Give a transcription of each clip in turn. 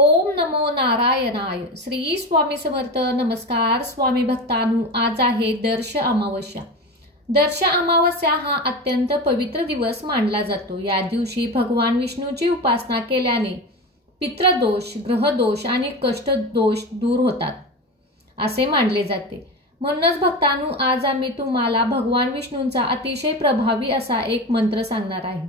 ओम नमो नारायणाय. श्री स्वामी समर्थ. नमस्कार स्वामी भक्तांनो. आज आहे दर्श अमावस्या. दर्श अमावस्या हा अत्यंत पवित्र दिवस मानला जातो. या दिवशी भगवान विष्णूची उपासना केल्याने पितृदोष, ग्रहदोष आणि कष्टदोष दूर होतात असे मानले जाते. म्हणूनच भक्तांनो, आज आम्ही तुम्हाला भगवान विष्णूंचा अतिशय प्रभावी असा एक मंत्र सांगणार आहे.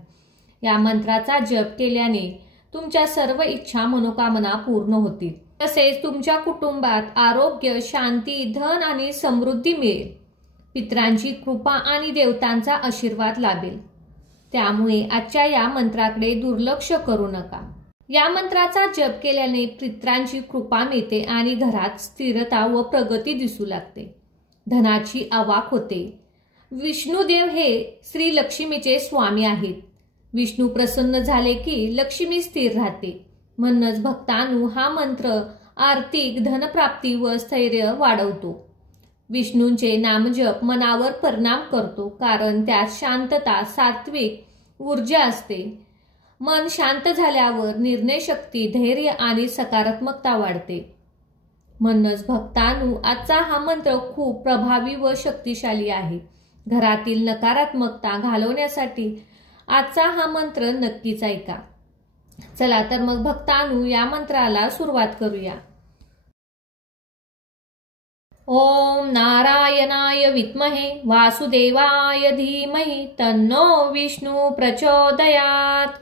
या मंत्राचा जप केल्याने तुमच्या सर्व इच्छा मनोकामना पूर्ण होतील. तसेच तुमच्या कुटुंबात आरोग्य, शांती, धन आणि समृद्धी मिळेल. पितरांची कृपा आणि देवतांचा आशीर्वाद लाभेल. त्यामुळे आजच्या या मंत्राकडे दुर्लक्ष करू नका. या मंत्राचा जप केल्याने पितरांची कृपा मिळते आणि घरात स्थिरता व प्रगती दिसू लागते. धनाची आवाक होते. विष्णुदेव हे श्री लक्ष्मीचे स्वामी आहेत. विष्णू प्रसन्न झाले की लक्ष्मी स्थिर राहते. म्हणूनच भक्तांनो, हा मंत्र आर्थिक धनप्राप्ती व स्थैर्य वाढवतो. विष्णूंचे नामजप मनावर परिणाम करतो, कारण त्यात शांतता, सात्विक ऊर्जा असते. मन शांत झाल्यावर निर्णय शक्ती, धैर्य आणि सकारात्मकता वाढते. म्हणूनच भक्तांनो, आजचा हा मंत्र खूप प्रभावी व शक्तिशाली आहे. घरातील नकारात्मकता घालवण्यासाठी आजचा हा मंत्र नक्कीच ऐका. चला तर मग भक्तांनो, या मंत्राला सुरुवात करूया. ओम नारायणाय विद्महे वासुदेवाय धीमहि तन्नो विष्णु प्रचोदयात्.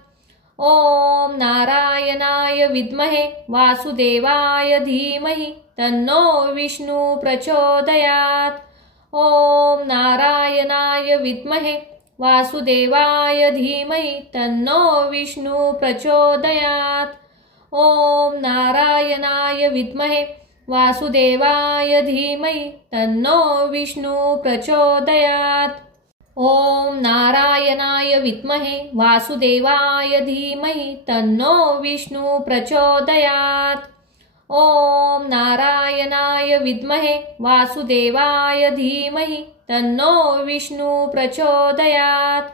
ओम नारायणाय विद्महे वासुदेवाय धीमहि तन्नो विष्णु प्रचोदयात्. ओम नारायणाय विद्महे वासुदेवाय धीमहि तन्नो विष्णु प्रचोदयात्. ओम नारायणाय विद्महे वासुदेवाय धीमहि तन्नो विष्णु प्रचोदयात्. ओम नारायणाय विद्महे वासुदेवाय धीमहि तन्नो विष्णु प्रचोदयात्. ओम नारायणाय विद्महे वासुदेवाय धीमहि तन्नो विष्णु प्रचोदयात्.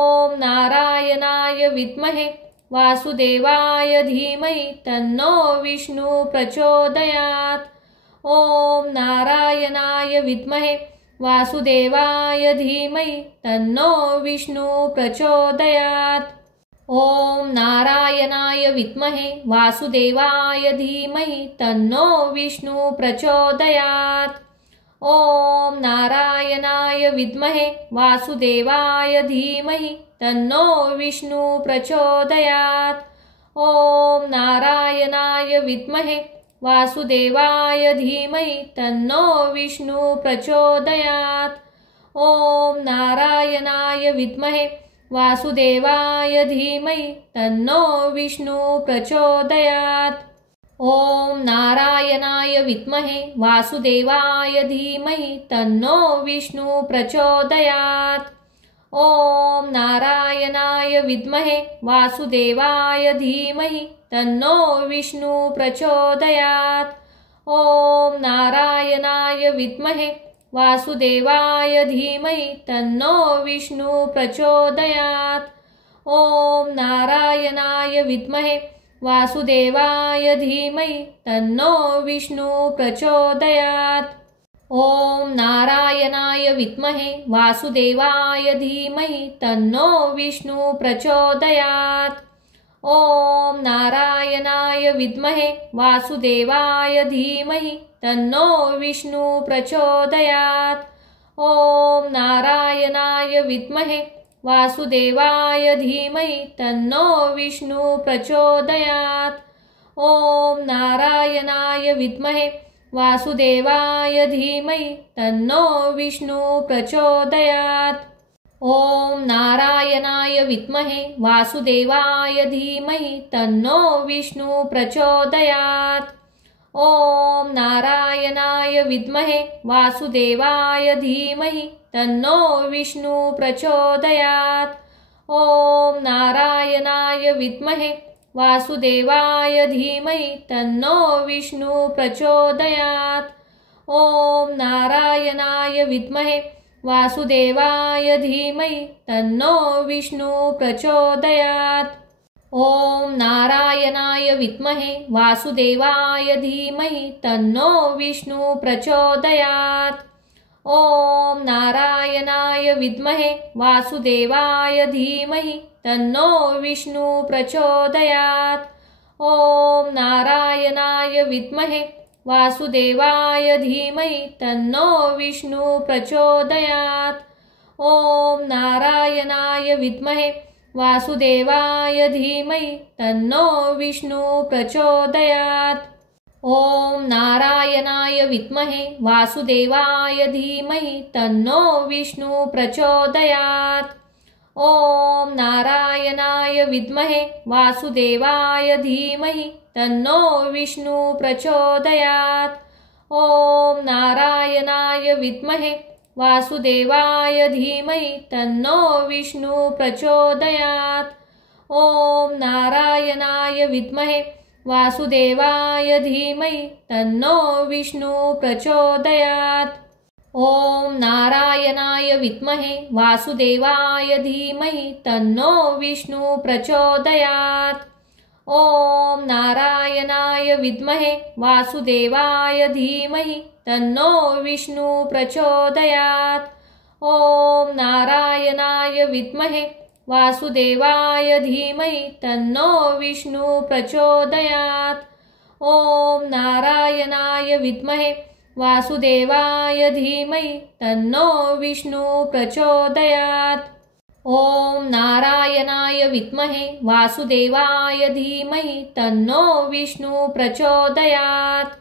ओम नारायणाय विद्महे वासुदेवाय धीमहि तन्नो विष्णु प्रचोदयात्. ओम नारायणाय विद्महे वासुदेवाय धीमहि तन्नो विष्णु प्रचोदयात्. ओम नारायणाय विद्महे वासुदेवाय धीमहि तन्नो विष्णु प्रचोदयात्. ओम नारायणाय विद्महे वासुदेवाय धीमहि तन्नो विष्णु प्रचोदयात्. ओम नारायणाय विद्महे वासुदेवाय धीमहि तन्नो विष्णु प्रचोदयात्. ओम नारायणाय विद्महे वासुदेवाय धीमहि तन्नो विष्णु प्रचोदयात्. ओम नारायणाय विद्महे वासुदेवाय धीमहि तन्नो विष्णु प्रचोदयात्. ओम नारायणाय विद्महे वासुदेवाय धीमहि तन्नो विष्णु प्रचोदयात्. ओम नारायणाय विद्महे वासुदेवाय धीमहि तन्नो विष्णु प्रचोदयात्. ओम नारायणाय विद्महे वासुदेवाय धीमहि तन्नो विष्णु प्रचोदयात्. ओम नारायणाय विद्महे वासुदेवाय धीमहि तन्नो विष्णु प्रचोदयात्. ओम नारायणाय विद्महे वासुदेवाय धीमहि तन्नो विष्णु प्रचोदयात्. ओम नारायणाय विद्महे वासुदेवाय धीमहि तन्नो विष्णु प्रचोदयात्. ओम नारायणाय विद्महे वासुदेवाय धीमहि तन्नो विष्णु प्रचोदयात्. ओम नारायणाय विद्महे वासुदेवाय धीमहि तन्नो विष्णु प्रचोदयात्. ओम नारायणाय विद्महे वासुदेवाय धीमहि तन्नो विष्णु प्रचोदयात्. ओम नारायणाय विद्महे वासुदेवाय धीमहि तन्नो विष्णु प्रचोदयात्. ओम नारायणाय विद्महे वासुदेवाय धीमहि तन्नो विष्णु प्रचोदयात्. ओम नारायणाय विद्महे वासुदेवाय धीमहि तन्नो विष्णु प्रचोदयात्। ओम नारायणाय विद्महे वासुदेवाय धीमहि तन्नो विष्णु प्रचोदयात्। ओम नारायणाय विद्महे वासुदेवाय धीमहि तन्नो विष्णु प्रचोदयात्। ओम नारायणाय विद्महे वासुदेवाय धीमहि तन्नो विष्णु प्रचोदयात्। ओम नारायणाय विद्महे वासुदेवाय धीमहि तन्नो विष्णु प्रचोदयात्। ओम नारायणाय विद्महे वासुदेवाय धीमहि तन्नो विष्णु प्रचोदयात्। ओम नारायणाय विद्महे वासुदेवाय धीमहि तन्नो विष्णु प्रचोदयात्। ओम नारायणाय विद्महे वासुदेवाय धीमहि तन्नो विष्णु प्रचोदयात्। ओम नारायणाय विद्महे वासुदेवाय धीमहि तन्नो विष्णु प्रचोदयात्। ओम नारायणाय विद्महे वासुदेवाय धीमहि तन्नो विष्णु प्रचोदयात्। ओम नारायणाय विद्महे वासुदेवाय धीमहि तन्नो विष्णु प्रचोदयात्। ओम नारायणाय विद्महे वासुदेवाय धीमहि तन्नो विष्णु प्रचोदयात्। ओम नारायणाय विद्महे वासुदेवाय धीमहि तन्नो विष्णु प्रचोदयात्।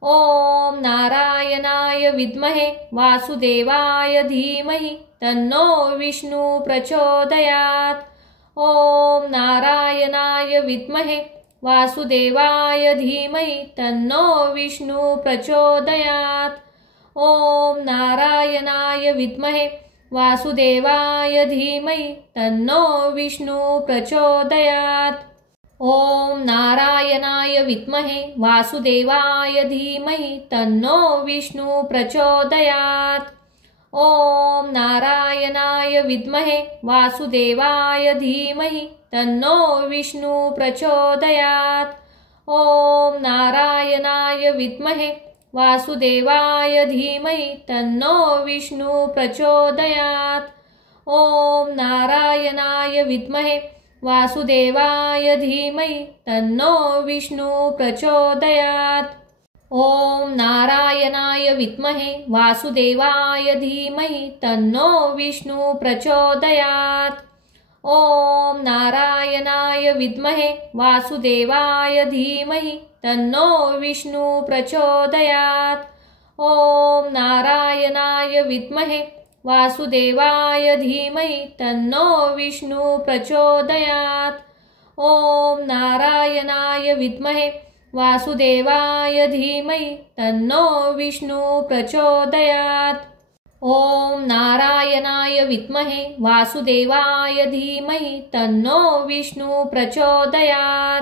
ओम नारायणाय विद्महे वासुदेवाय धीमहि तन्नो विष्णु प्रचोदयात्। ओम नारायणाय विद्महे वासुदेवाय धीमहि तन्नो विष्णु प्रचोदयात्। ओम नारायणाय विद्महे वासुदेवाय धीमहि तन्नो विष्णु प्रचोदयात्। ओम नारायणाय विद्महे वासुदेवाय धीमहि तन्नो विष्णु प्रचोदयात्। ओम नारायणाय विद्महे वासुदेवाय धीमहि तन्नो विष्णु प्रचोदयात्। ओम नारायणाय विद्महे वासुदेवाय धीमहि तन्नो विष्णु प्रचोदयात्। ओम नारायणाय विद्महे वासुदेवाय धीमहि तन्नो विष्णु प्रचोदयात्। ओम नारायणाय विद्महे वासुदेवाय धीमहि तन्नो विष्णु प्रचोदयात्। ओम नारायणाय विद्महे वासुदेवाय धीमहि तन्नो विष्णु प्रचोदयात्। ओम नारायणाय विद्महे वासुदेवाय धीमहि तन्नो विष्णु प्रचोदयात्। ओम नारायणाय विद्महे वासुदेवाय धीमहि तन्नो विष्णु प्रचोदयात्। ओम नारायणाय विद्महे वासुदेवाय धीमहि तन्नो विष्णु प्रचोदयात्।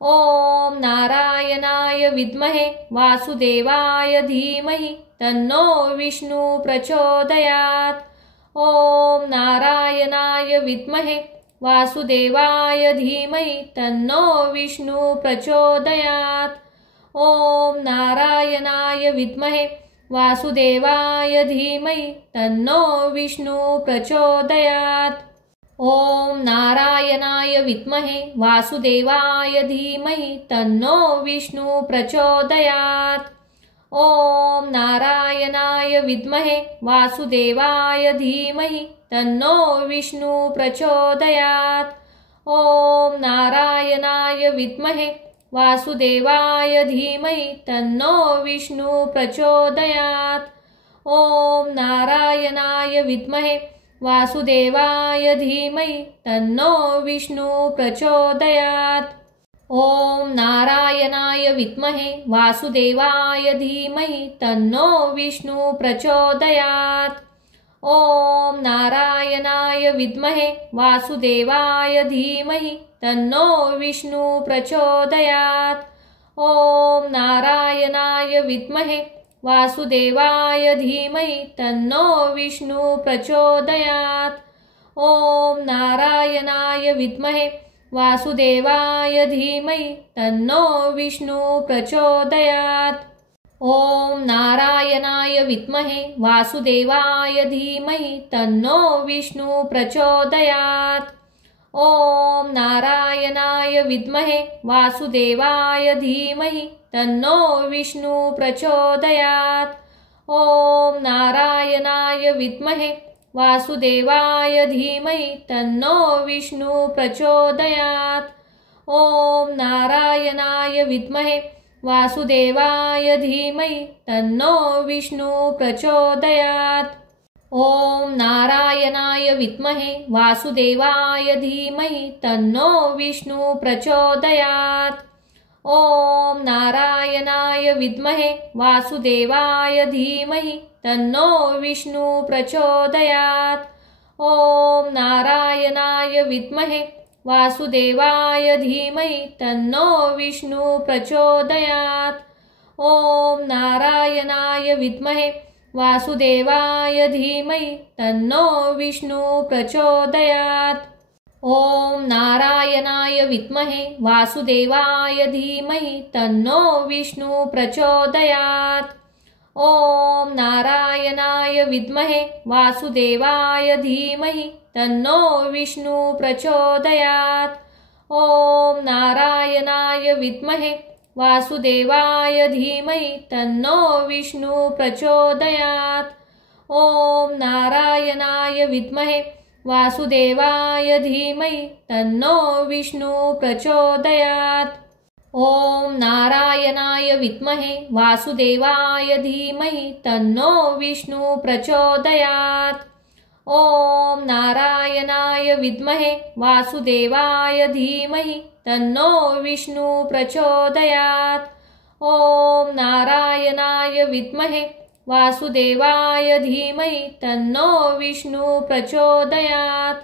ओम नारायणाय विद्महे वासुदेवाय धीमहि तन्नो विष्णु प्रचोदयात्। ओम नारायणाय विद्महे वासुदेवाय धीमहि तन्नो विष्णु प्रचोदयात्। ओम नारायणाय विद्महे वासुदेवाय धीमहि तन्नो विष्णु प्रचोदयात्। ओम नारायणाय विद्महे वासुदेवाय धीमहि तन्नो विष्णु प्रचोदयात्। ओम नारायणाय विद्महे वासुदेवाय धीमहि तन्नो विष्णु प्रचोदयात्। ओम नारायणाय विद्महे वासुदेवाय धीमहि तन्नो विष्णु प्रचोदयात्। ओम नारायणाय विद्महे वासुदेवाय धीमहि तन्नो विष्णु प्रचोदयात्। ओम नारायणाय विद्महे वासुदेवाय धीमहि तन्नो विष्णु प्रचोदयात्। ओम नारायणाय विद्महे वासुदेवाय धीमहि तन्नो विष्णु प्रचोदयात्। ओम नारायणाय विद्महे वासुदेवाय धीमहि तन्नो विष्णु प्रचोदयात्। ओम नारायणाय विद्महे वासुदेवाय धीमहि तन्नो विष्णु प्रचोदयात्। ॐ नारायणाय विद्महे वासुदेवाय धीमहि तन्नो विष्णु प्रचोदयात्। ॐ नारायणाय विद्महे वासुदेवाय धीमहि तन्नो विष्णु प्रचोदयात्। ॐ नारायणाय विद्महे वासुदेवाय धीमहि तन्नो विष्णु प्रचोदयात्। ॐ नारायणाय विद्महे वासुदेवाय धीमहि तन्नो विष्णु प्रचोदयात्। ॐ नारायणाय विद्महे वासुदेवाय धीमहि तन्नो विष्णु प्रचोदयात्। ॐ नारायणाय विद्महे वासुदेवाय धीमहि तन्नो विष्णु प्रचोदयात्। ॐ नारायणाय विद्महे वासुदेवाय धीमहि तन्नो विष्णु प्रचोदयात्। ॐ नारायणाय विद्महे वासुदेवाय धीमहि तन्नो विष्णु प्रचोदयात्। ॐ नारायणाय विद्महे वासुदेवाय धीमहि तन्नो विष्णु प्रचोदयात्। ॐ नारायणाय विद्महे वासुदेवाय धीमहि तन्नो विष्णु प्रचोदयात्। ॐ नारायणाय विद्महे वासुदेवाय धीमहि तन्नो विष्णु प्रचोदयात्। ॐ नारायणाय विद्महे वासुदेवाय धीमहि तन्नो विष्णु प्रचोदयात्। ॐ नारायणाय विद्महे वासुदेवाय धीमहि तन्नो विष्णु प्रचोदयात्। ॐ नारायणाय विद्महे वासुदेवाय धीमहि तन्नो विष्णु प्रचोदयात्। ॐ नारायणाय विद्महे वासुदेवाय धीमहि तन्नो विष्णु प्रचोदयात्।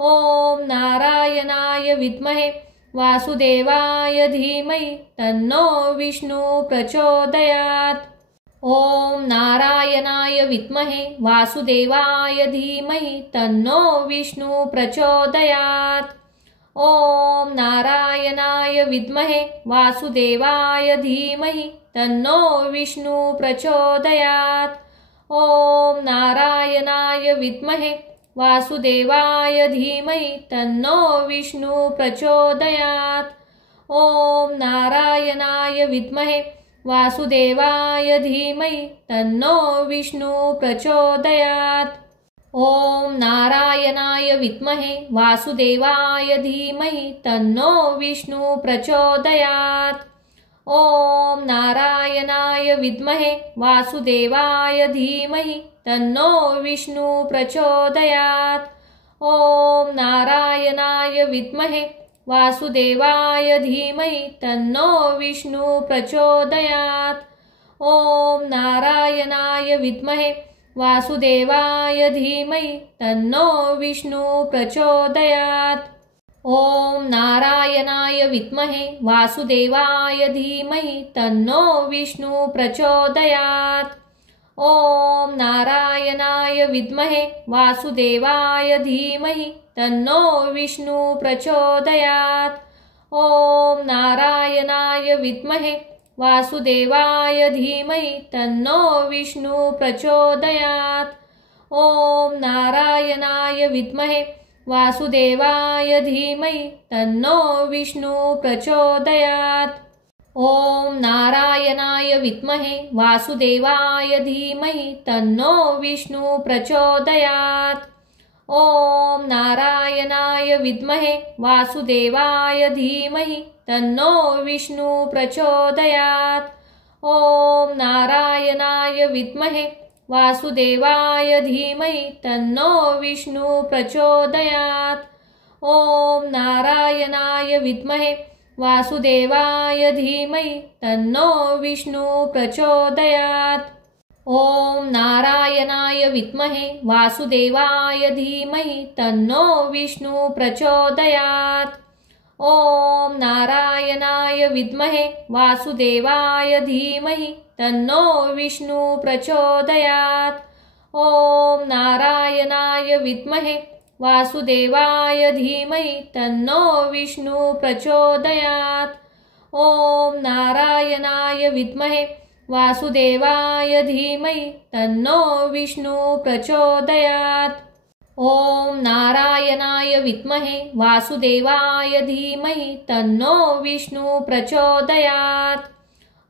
ॐ नारायणाय विद्महे वासुदेवाय धीमहि तन्नो विष्णु प्रचोदयात्। ॐ नारायणाय विद्महे वासुदेवाय धीमहि तन्नो विष्णु प्रचोदयात्। ॐ नारायणाय विद्महे वासुदेवाय धीमहि तन्नो विष्णु प्रचोदयात्। ॐ नारायणाय विद्महे वासुदेवाय धीमहि तन्नो विष्णु प्रचोदयात्। ॐ नारायणाय विद्महे वासुदेवाय धीमहि तन्नो विष्णु प्रचोदयात्। ॐ नारायणाय विद्महे वासुदेवाय धीमहि तन्नो विष्णु प्रचोदयात्। ॐ नारायणाय विद्महे वासुदेवाय धीमहि तन्नो विष्णु प्रचोदयात्। ॐ नारायणाय विद्महे वासुदेवाय धीमहि तन्नो विष्णु प्रचोदयात्। ॐ नारायणाय विद्महे वासुदेवाय धीमहि तन्नो विष्णु प्रचोदयात्। ॐ नारायणाय विद्महे वासुदेवाय धीमहि तन्नो विष्णु प्रचोदयात्। ॐ नारायणाय विद्महे वासुदेवाय धीमहि तन्नो विष्णु प्रचोदयात्। ॐ नारायणाय विद्महे वासुदेवाय धीमहि तन्नो विष्णु प्रचोदयात्। ॐ नारायणाय विद्महे वासुदेवाय धीमहि तन्नो विष्णु प्रचोदयात्। ॐ नारायणाय विद्महे वासुदेवाय धीमहि तन्नो विष्णु प्रचोदयात्। ॐ नारायणाय विद्महे वासुदेवाय धीमहि तन्नो विष्णु प्रचोदयात्। ॐ नारायणाय विद्महे वासुदेवाय धीमहि तन्नो विष्णु प्रचोदयात्। ॐ नारायणाय विद्महे वासुदेवाय धीमहि तन्नो विष्णु प्रचोदयात्। ॐ नारायणाय विद्महे वासुदेवाय धीमहि तन्नो विष्णु प्रचोदयात्। ॐ नारायणाय विद्महे वासुदेवाय धीमहि तन्नो विष्णु प्रचोदयात्। ॐ नारायणाय विद्महे वासुदेवाय धीमहि तन्नो विष्णु प्रचोदयात्। ॐ नारायणाय विद्महे वासुदेवाय धीमहि तन्नो विष्णु प्रचोदयात्। ॐ नारायणाय विद्महे वासुदेवाय धीमहि तन्नो विष्णु प्रचोदयात्।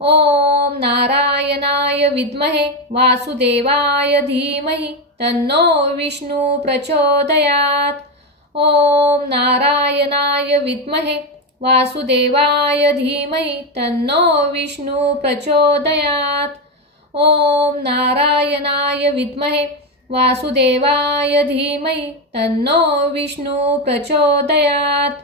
ॐ नारायणाय विद्महे वासुदेवाय धीमहि तन्नो विष्णु प्रचोदयात्। ॐ नारायणाय विद्महे वासुदेवाय धीमहि तन्नो विष्णु प्रचोदयात्। ॐ नारायणाय विद्महे वासुदेवाय धीमहि तन्नो विष्णु प्रचोदयात्।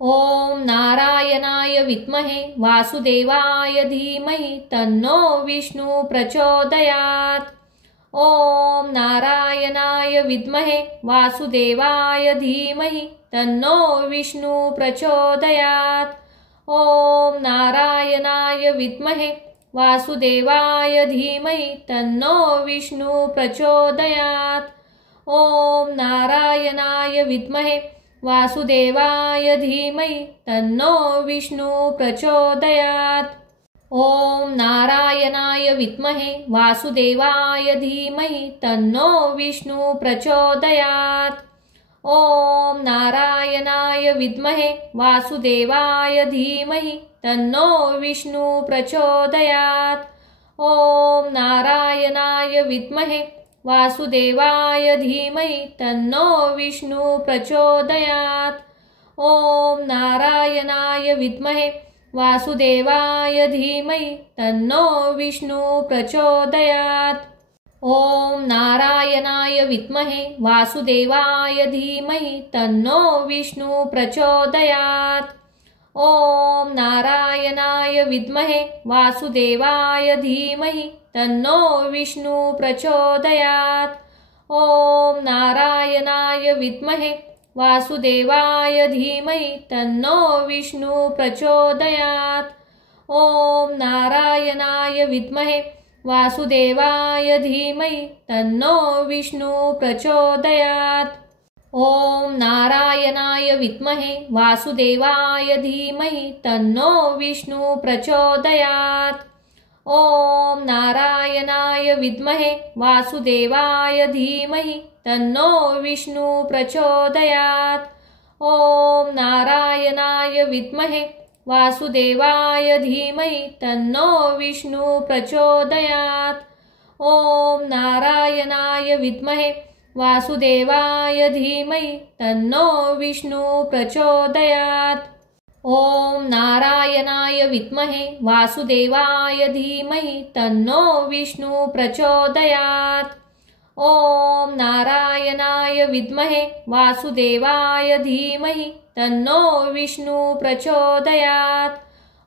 ॐ नारायणाय विद्महे वासुदेवाय धीमहि तन्नो विष्णु प्रचोदयात्। ॐ नारायणाय विद्महे वासुदेवाय धीमहि तन्नो विष्णु प्रचोदयात्। ॐ नारायणाय विद्महे वासुदेवाय धीमहि तन्नो विष्णु प्रचोदयात्। ॐ नारायणाय विद्महे वासुदेवाय धीमहि तन्नो विष्णु प्रचोदयात्। ॐ नारायणाय विद्महे वासुदेवाय धीमहि तन्नो विष्णु प्रचोदयात्। ॐ नारायणाय विद्महे वासुदेवाय धीमहि तन्नो विष्णु प्रचोदयात्। ॐ नारायणाय विद्महे वासुदेवाय धीमहि तन्नो विष्णु प्रचोदयात्। ॐ नारायणाय विद्महे वासुदेवाय धीमहि तन्नो विष्णु प्रचोदयात्। ॐ नारायणाय विद्महे वासुदेवाय धीमहि तन्नो विष्णु प्रचोदयात्। ॐ नारायणाय विद्महे वासुदेवाय धीमहि तन्नो विष्णु प्रचोदयात्। ॐ नारायणाय विद्महे वासुदेवाय धीमहि तन्नो विष्णु प्रचोदयात्। ॐ नारायणाय विद्महे वासुदेवाय धीमहि तन्नो विष्णु प्रचोदयात्। ॐ नारायणाय विद्महे वासुदेवाय धीमहि तन्नो विष्णु प्रचोदयात्। ॐ नारायणाय विद्महे वासुदेवाय धीमहि तन्नो विष्णु प्रचोदयात्। ॐ नारायणाय विद्महे वासुदेवाय धीमहि तन्नो विष्णु प्रचोदयात्। ॐ नारायणाय विद्महे वासुदेवाय धीमहि तन्नो विष्णु प्रचोदयात्। ॐ नारायणाय विद्महे वासुदेवाय धीमहि तन्नो विष्णु प्रचोदयात्। ॐ नारायणाय विद्महे वासुदेवाय धीमहि तन्नो विष्णु प्रचोदयात्।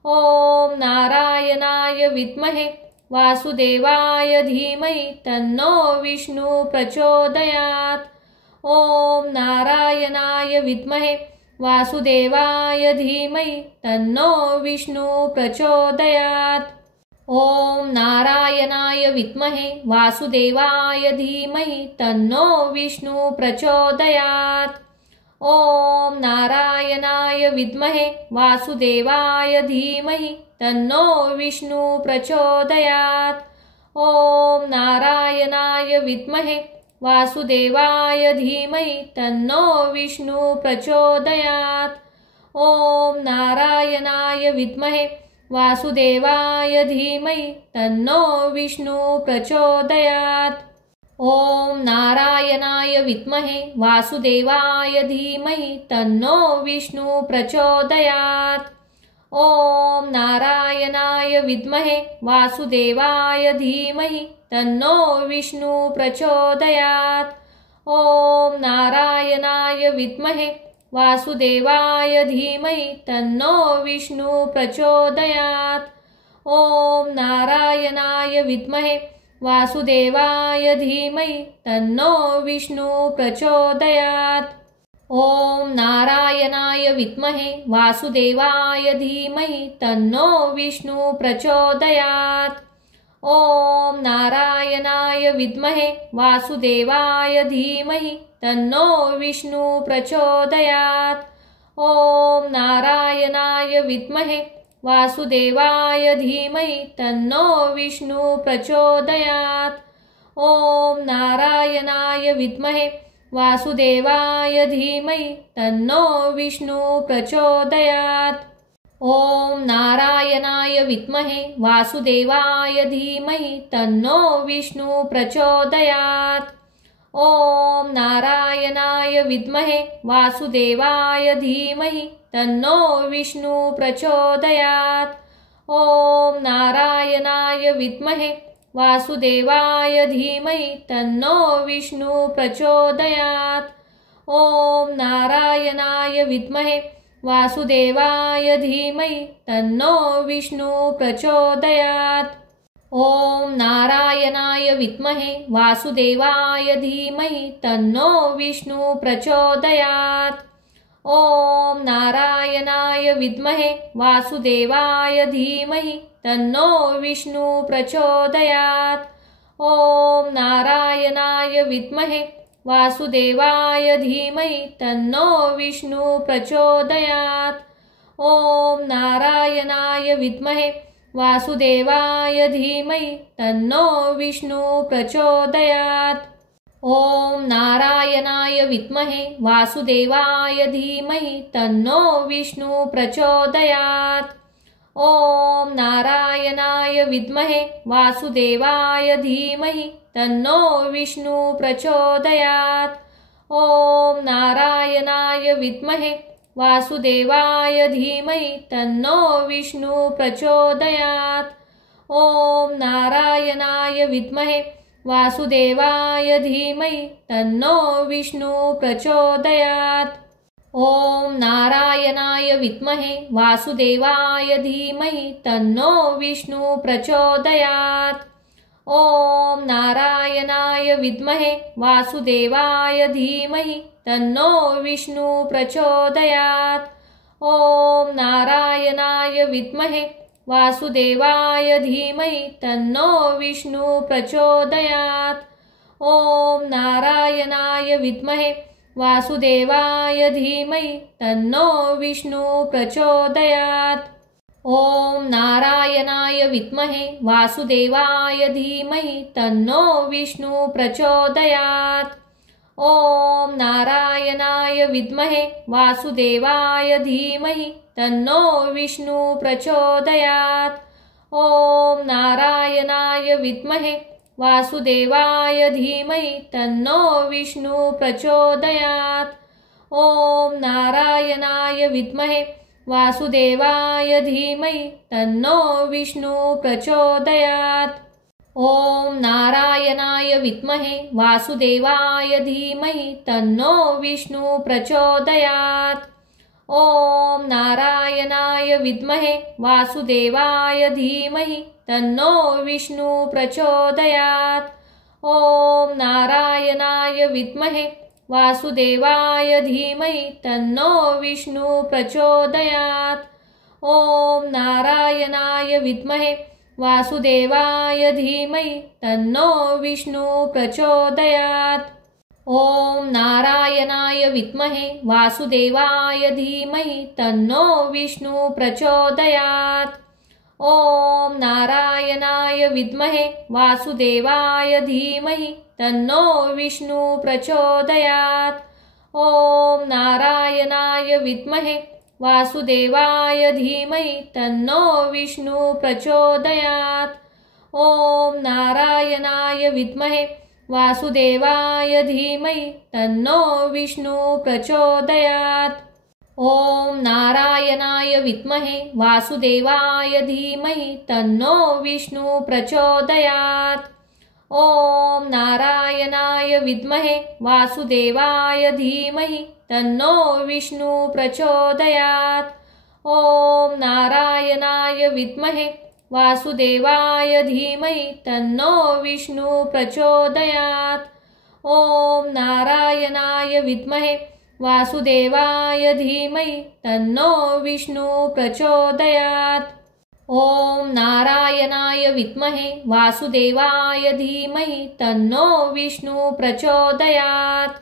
ॐ नारायणाय विद्महे वासुदेवाय धीमहि तन्नो विष्णु प्रचोदयात्। ॐ नारायणाय विद्महे वासुदेवाय धीमहि तन्नो विष्णु प्रचोदयात्। ॐ नारायणाय विद्महे वासुदेवाय धीमहि तन्नो विष्णु प्रचोदयात्। ॐ नारायणाय विद्महे वासुदेवाय धीमहि तन्नो विष्णु प्रचोदयात्। ॐ नारायणाय विद्महे वासुदेवाय धीमहि तन्नो विष्णु प्रचोदयात्। ॐ नारायणाय विद्महे वासुदेवाय धीमहि तन्नो विष्णु प्रचोदयात्। ॐ नारायणाय विद्महे वासुदेवाय धीमहि तन्नो विष्णु प्रचोदयात्। ॐ नारायणाय विद्महे वासुदेवाय धीमहि तन्नो विष्णु प्रचोदयात्। ॐ नारायणाय विद्महे वासुदेवाय धीमहि तन्नो विष्णु प्रचोदयात्। ॐ नारायणाय विद्महे वासुदेवाय धीमहि तन्नो विष्णु प्रचोदयात्। ॐ नारायणाय विद्महे वासुदेवाय धीमहि तन्नो विष्णु प्रचोदयात्। ॐ नारायणाय विद्महे वासुदेवाय धीमहि तन्नो विष्णु प्रचोदयात्। ॐ नारायणाय विद्महे वासुदेवाय धीमहि तन्नो विष्णु प्रचोदयात्। ॐ नारायणाय विद्महे वासुदेवाय धीमहि तन्नो विष्णु प्रचोदयात्। ॐ नारायणाय विद्महे वासुदेवाय धीमहि तन्नो विष्णु प्रचोदयात्। ॐ नारायणाय विद्महे वासुदेवाय धीमहि तन्नो विष्णु प्रचोदयात्। ॐ नारायणाय विद्महे वासुदेवाय धीमहि तन्नो विष्णु प्रचोदयात्। ॐ नारायणाय विद्महे वासुदेवाय धीमहि तन्नो विष्णु प्रचोदयात्। ॐ नारायणाय विद्महे वासुदेवाय धीमहि तन्नो विष्णु प्रचोदयात्। ॐ नारायणाय विद्महे वासुदेवाय धीमहि तन्नो विष्णु प्रचोदयात्। ॐ नारायणाय विद्महे वासुदेवाय धीमहि तन्नो विष्णु प्रचोदयात्। ॐ नारायणाय विद्महे वासुदेवाय धीमहि तन्नो विष्णु प्रचोदयात्। ॐ नारायणाय विद्महे वासुदेवाय धीमहि तन्नो विष्णु प्रचोदयात्। ॐ नारायणाय विद्महे वासुदेवाय धीमहि तन्नो विष्णु प्रचोदयात्। ॐ नारायणाय विद्महे वासुदेवाय धीमहि तन्नो विष्णु प्रचोदयात्। ॐ नारायणाय विद्महे वासुदेवाय धीमहि तन्नो विष्णु प्रचोदयात्। ॐ नारायणाय विद्महे वासुदेवाय धीमहि तन्नो विष्णु प्रचोदयात्। ॐ नारायणाय विद्महे वासुदेवाय धीमहि तन्नो विष्णु प्रचोदयात्। ॐ नारायणाय विद्महे वासुदेवाय धीमहि तन्नो विष्णु प्रचोदयात्। ॐ नारायणाय विद्महे वासुदेवाय धीमहि तन्नो विष्णु प्रचोदयात्। ॐ नारायणाय विद्महे वासुदेवाय धीमहि तन्नो विष्णु प्रचोदयात्। ॐ नारायणाय विद्महे वासुदेवाय धीमहि तन्नो विष्णु प्रचोदयात्। ॐ नारायणाय विद्महे वासुदेवाय धीमहि तन्नो विष्णु प्रचोदयात्। ॐ नारायणाय विद्महे वासुदेवाय धीमहि तन्नो विष्णु प्रचोदयात्। ॐ नारायणाय विद्महे वासुदेवाय धीमहि तन्नो विष्णु प्रचोदयात्। ॐ नारायणाय विद्महे वासुदेवाय धीमहि तन्नो विष्णु प्रचोदयात्। ॐ नारायणाय विद्महे वासुदेवाय धीमहि तन्नो विष्णु प्रचोदयात्। ॐ नारायणाय विद्महे वासुदेवाय धीमहि तन्नो विष्णु प्रचोदयात्। ॐ नारायणाय विद्महे वासुदेवाय धीमहि तन्नो विष्णु प्रचोदयात्। ॐ नारायणाय विद्महे वासुदेवाय धीमहि तन्नो विष्णु प्रचोदयात्। ॐ नारायणाय विद्महे वासुदेवाय धीमहि तन्नो विष्णु प्रचोदयात्। ॐ नारायणाय विद्महे वासुदेवाय धीमहि तन्नो विष्णु प्रचोदयात्। ॐ नारायणाय विद्महे वासुदेवाय धीमहि तन्नो विष्णु प्रचोदयात्। ॐ नारायणाय विद्महे वासुदेवाय धीमहि तन्नो विष्णु प्रचोदयात्। ॐ नारायणाय विद्महे वासुदेवाय धीमहि तन्नो विष्णु प्रचोदयात्। ॐ नारायणाय विद्महे वासुदेवाय धीमहि तन्नो विष्णु प्रचोदयात्। ओम नारायणाय विद्महे वासुदेवाय धीमहि तन्नो विष्णु प्रचोदयात्।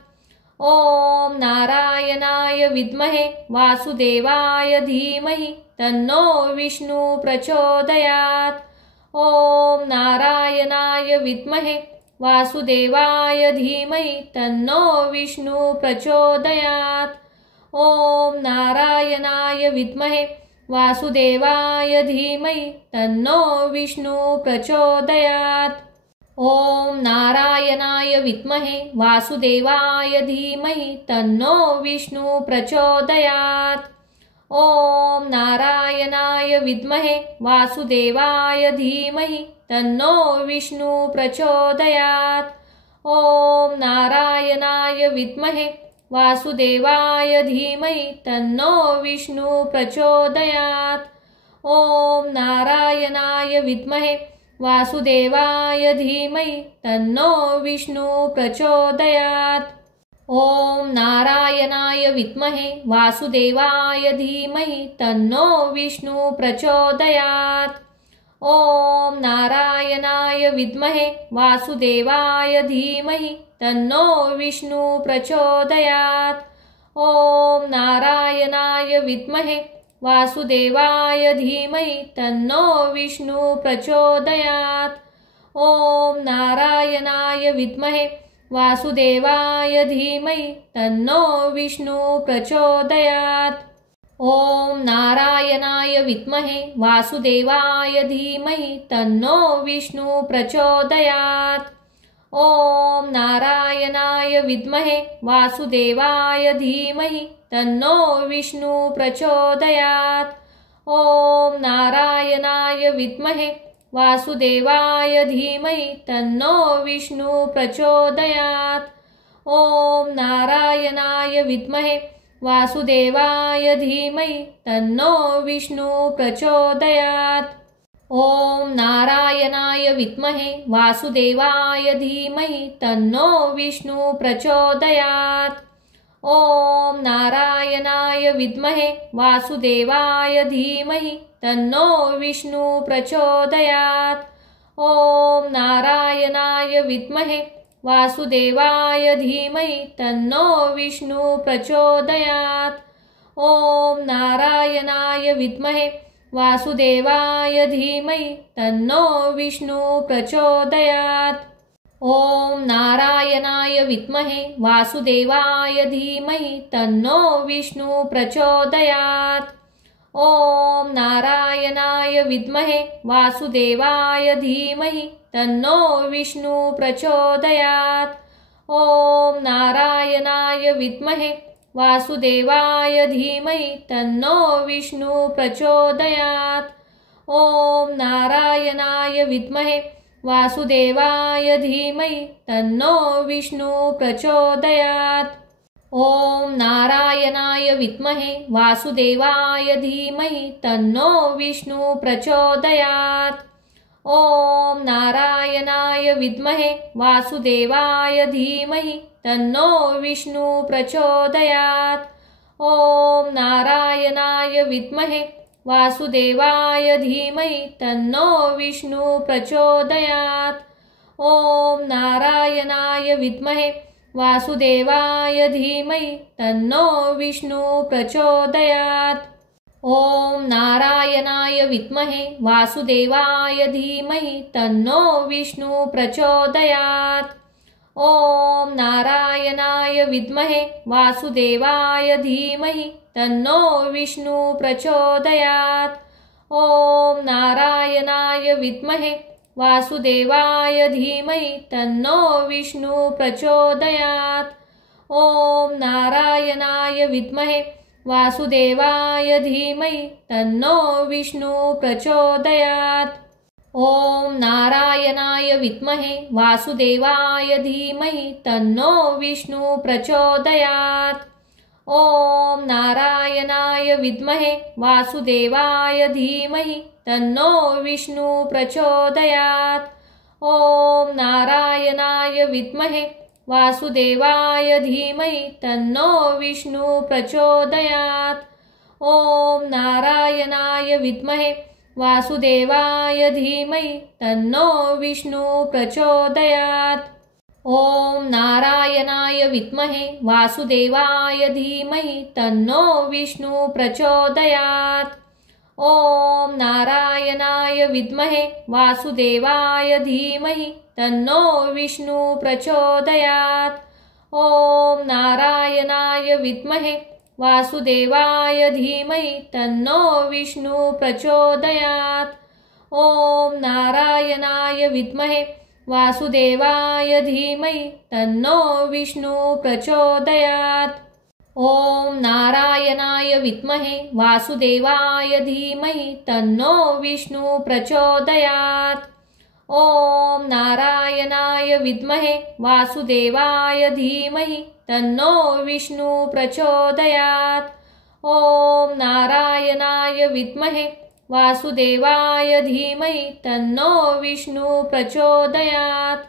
ओम नारायणाय विद्महे वासुदेवाय धीमहि तन्नो विष्णु प्रचोदयात्। ओम नारायणाय विद्महे वासुदेवाय धीमहि तन्नो विष्णु प्रचोदयात्। ओम नारायणाय विद्महे वासुदेवाय धीमहि तन्नो विष्णु प्रचोदयात्। ओम नारायणाय विद्महे वासुदेवाय धीमहि तन्नो विष्णु प्रचोदयात्। ओम नारायणाय विद्महे वासुदेवाय धीमहि तन्नो विष्णु प्रचोदयात्। ओम नारायणाय विद्महे वासुदेवाय धीमहि तन्नो विष्णु प्रचोदयात्। ओम नारायणाय विद्महे वासुदेवाय धीमहि तन्नो विष्णु प्रचोदयात्। ओम नारायणाय विद्महे वासुदेवाय धीमहि तन्नो विष्णु प्रचोदयात्। ओम नारायणाय विद्महे वासुदेवाय धीमहि तन्नो विष्णु प्रचोदयात्। ओम नारायणाय विद्महे वासुदेवाय धीमहि तन्नो विष्णु प्रचोदयात्। ओम नारायणाय विद्महे वासुदेवाय धीमहि तन्नो विष्णु प्रचोदयात्। ओम नारायणाय विद्महे वासुदेवाय धीमहि तन्नो विष्णु प्रचोदयात्। ओम नारायणाय विद्महे वासुदेवाय धीमहि तन्नो विष्णु प्रचोदयात्। ओम नारायणाय विद्महे वासुदेवाय धीमहि तन्नो विष्णु प्रचोदयात्। ओम नारायणाय विद्महे वासुदेवाय धीमहि तन्नो विष्णु प्रचोदयात्। ओम नारायणाय विद्महे वासुदेवाय धीमहि तन्नो विष्णु प्रचोदयात्। ओम नारायणाय विद्महे वासुदेवाय धीमहि तन्नो विष्णु प्रचोदयात्। ओम नारायणाय विद्महे वासुदेवाय धीमहि तन्नो विष्णु प्रचोदयात्। ओम नारायणाय विद्महे वासुदेवाय धीमहि तन्नो विष्णु प्रचोदयात्। ओम नारायणाय विद्महे वासुदेवाय धीमहि तन्नो विष्णु प्रचोदयात्। ओम नारायणाय विद्महे वासुदेवाय धीमहि तन्नो विष्णु प्रचोदयात्। ओम नारायणाय विद्महे वासुदेवाय धीमहि तन्नो विष्णु प्रचोदयात्। ओम नारायणाय विद्महे वासुदेवाय धीमहि तन्नो विष्णु प्रचोदयात्। ओम नारायणाय विद्महे वासुदेवाय धीमहि तन्नो विष्णु प्रचोदयात्। ओम नारायणाय विद्महे वासुदेवाय धीमहि तन्नो विष्णु प्रचोदयात्। ओम नारायणाय विद्महे वासुदेवाय धीमहि तन्नो विष्णु प्रचोदयात्। ओम नारायणाय विद्महे वासुदेवाय धीमहि तन्नो विष्णु प्रचोदयात्। ओम नारायणाय विद्महे वासुदेवाय धीमहि तन्नो विष्णु प्रचोदयात्। ओम नारायणाय विद्महे वासुदेवाय धीमहि तन्नो विष्णु प्रचोदयात्। ओम नारायणाय विद्महे वासुदेवाय धीमहि तन्नो विष्णु प्रचोदयात्। ओम नारायणाय विद्महे वासुदेवाय धीमहि तन्नो विष्णु प्रचोदयात्। ओम नारायणाय विद्महे वासुदेवाय धीमहि तन्नो विष्णु प्रचोदयात्। ओम नारायणाय विद्महे वासुदेवाय धीमहि तन्नो विष्णु प्रचोदयात्। ओम नारायणाय विद्महे वासुदेवाय धीमहि तन्नो विष्णु प्रचोदयात्। ओम नारायणाय विद्महे वासुदेवाय धीमहि तन्नो विष्णु प्रचोदयात्। ॐ नारायणाय विद्महे वासुदेवाय धीमहि तन्नो विष्णु प्रचोदयात्। ॐ नारायणाय विद्महे वासुदेवाय धीमहि तन्नो विष्णु प्रचोदयात्। ॐ नारायणाय विद्महे वासुदेवाय धीमहि तन्नो विष्णु प्रचोदयात्। ॐ नारायणाय विद्महे वासुदेवाय धीमहि तन्नो विष्णु प्रचोदयात्। ॐ नारायणाय विद्महे वासुदेवाय धीमहि तन्नो विष्णु प्रचोदयात्। ॐ नारायणाय विद्महे वासुदेवाय धीमहि तन्नो विष्णु प्रचोदयात्। ॐ नारायणाय विद्महे वासुदेवाय धीमहि तन्नो विष्णु प्रचोदयात्।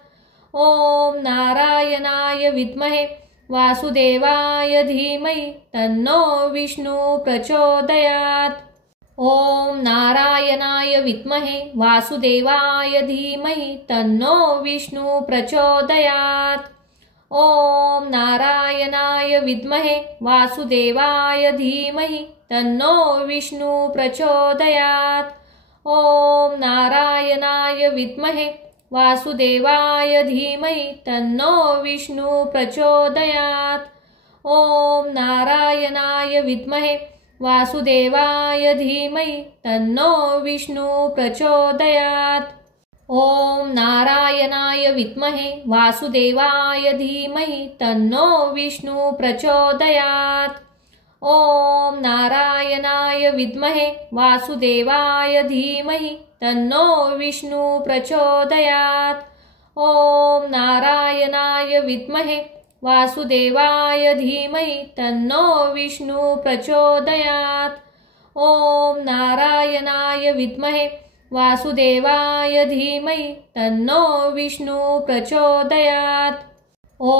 ॐ नारायणाय विद्महे वासुदेवाय धीमहि तन्नो विष्णु प्रचोदयात्। ॐ नारायणाय विद्महे वासुदेवाय धीमहि तन्नो विष्णु प्रचोदयात्। ॐ नारायणाय विद्महे वासुदेवाय धीमहि तन्नो विष्णु प्रचोदयात्। ॐ नारायणाय विद्महे वासुदेवाय धीमहि तन्नो विष्णु प्रचोदयात्। ॐ नारायणाय विद्महे वासुदेवाय धीमहि तन्नो विष्णु प्रचोदयात्। ॐ नारायणाय विद्महे वासुदेवाय धीमहि तन्नो विष्णु प्रचोदयात्। ॐ नारायणाय विद्महे वासुदेवाय धीमहि तन्नो विष्णु प्रचोदयात्। ॐ नारायणाय विद्महे वासुदेवाय धीमहि तन्नो विष्णु प्रचोदयात्। ॐ नारायणाय विद्महे वासुदेवाय धीमहि तन्नो विष्णु प्रचोदयात्।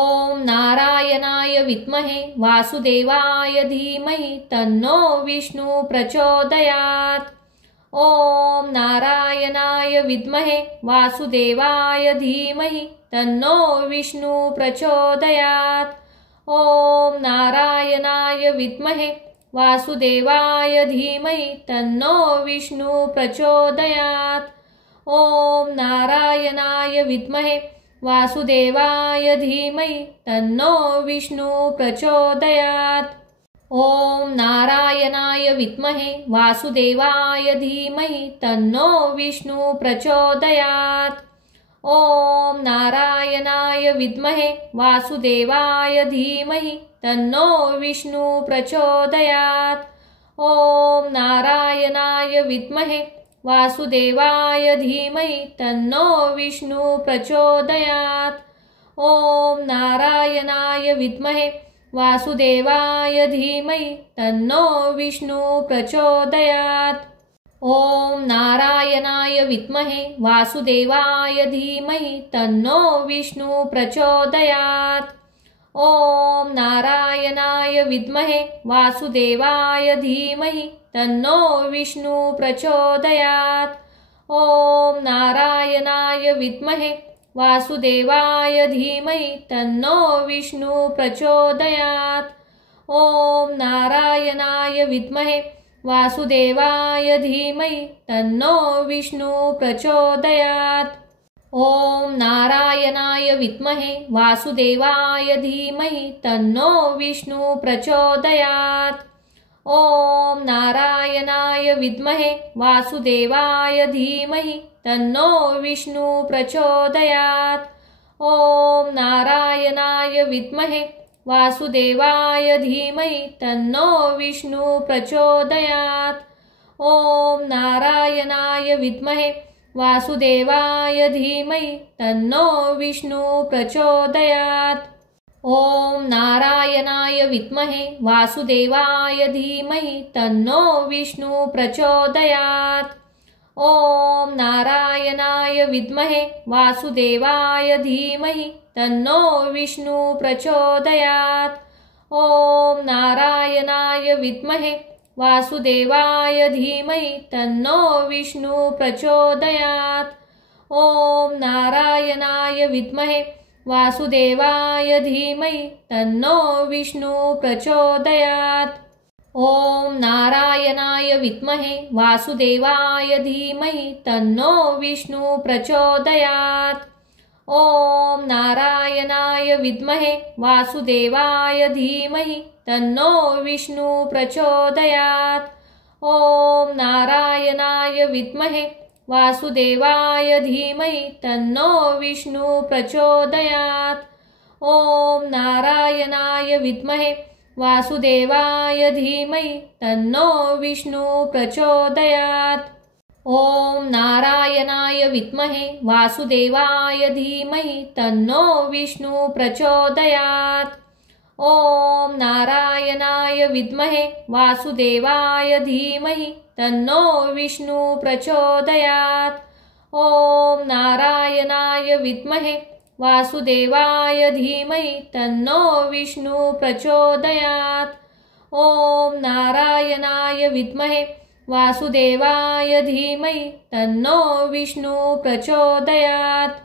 ॐ नारायणाय विद्महे वासुदेवाय धीमहि तन्नो विष्णु प्रचोदयात्। ॐ नारायणाय विद्महे वासुदेवाय धीमहि तन्नो विष्णु प्रचोदयात्। ॐ नारायणाय विद्महे वासुदेवाय धीमहि तन्नो विष्णु प्रचोदयात्। ॐ नारायणाय विद्महे वासुदेवाय धीमहि तन्नो विष्णु प्रचोदयात्। ॐ नारायणाय विद्महे वासुदेवाय धीमहि तन्नो विष्णु प्रचोदयात्। ॐ नारायणाय विद्महे वासुदेवाय धीमहि तन्नो विष्णु प्रचोदयात्। ॐ नारायणाय विद्महे वासुदेवाय धीमहि तन्नो विष्णु प्रचोदयात्। ॐ नारायणाय विद्महे वासुदेवाय धीमहि तन्नो विष्णु प्रचोदयात्। ॐ नारायणाय विद्महे वासुदेवाय धीमहि तन्नो विष्णु प्रचोदयात्। ॐ नारायणाय विद्महे वासुदेवाय धीमहि तन्नो विष्णु प्रचोदयात्। ॐ नारायणाय विद्महे वासुदेवाय धीमहि तन्नो विष्णु प्रचोदयात्। ॐ नारायणाय विद्महे वासुदेवाय धीमहि तन्नो विष्णु प्रचोदयात्। ॐ नारायणाय विद्महे वासुदेवाय धीमहि तन्नो विष्णु प्रचोदयात्। ॐ नारायणाय विद्महे वासुदेवाय धीमहि तन्नो विष्णु प्रचोदयात्। ॐ नारायणाय विद्महे वासुदेवाय धीमहि तन्नो विष्णु प्रचोदयात्। ॐ नारायणाय विद्महे वासुदेवाय धीमहि तन्नो विष्णु प्रचोदयात्। ॐ नारायणाय विद्महे वासुदेवाय धीमहि तन्नो विष्णु प्रचोदयात्। ॐ नारायणाय विद्महे वासुदेवाय धीमहि तन्नो विष्णु प्रचोदयात्। ॐ नारायणाय विद्महे वासुदेवाय धीमहि तन्नो विष्णु प्रचोदयात्। ॐ नारायणाय विद्महे वासुदेवाय धीमहि तन्नो विष्णु प्रचोदयात्। ॐ नारायणाय विद्महे वासुदेवाय धीमहि तन्नो विष्णु प्रचोदयात्। ॐ नारायणाय विद्महे वासुदेवाय धीमहि तन्नो विष्णु प्रचोदयात्। ॐ नारायणाय विद्महे वासुदेवाय धीमहि तन्नो विष्णु प्रचोदयात्। ॐ नारायणाय विद्महे वासुदेवाय धीमहि तन्नो विष्णु प्रचोदयात्। ॐ नारायणाय विद्महे वासुदेवाय धीमहि तन्नो विष्णु प्रचोदयात्। ॐ नारायणाय विद्महे वासुदेवाय धीमहि तन्नो विष्णु प्रचोदयात्। ॐ नारायणाय विद्महे वासुदेवाय धीमहि तन्नो विष्णु प्रचोदयात्। ॐ नारायणाय विद्महे वासुदेवाय धीमहि तन्नो विष्णु प्रचोदयात्।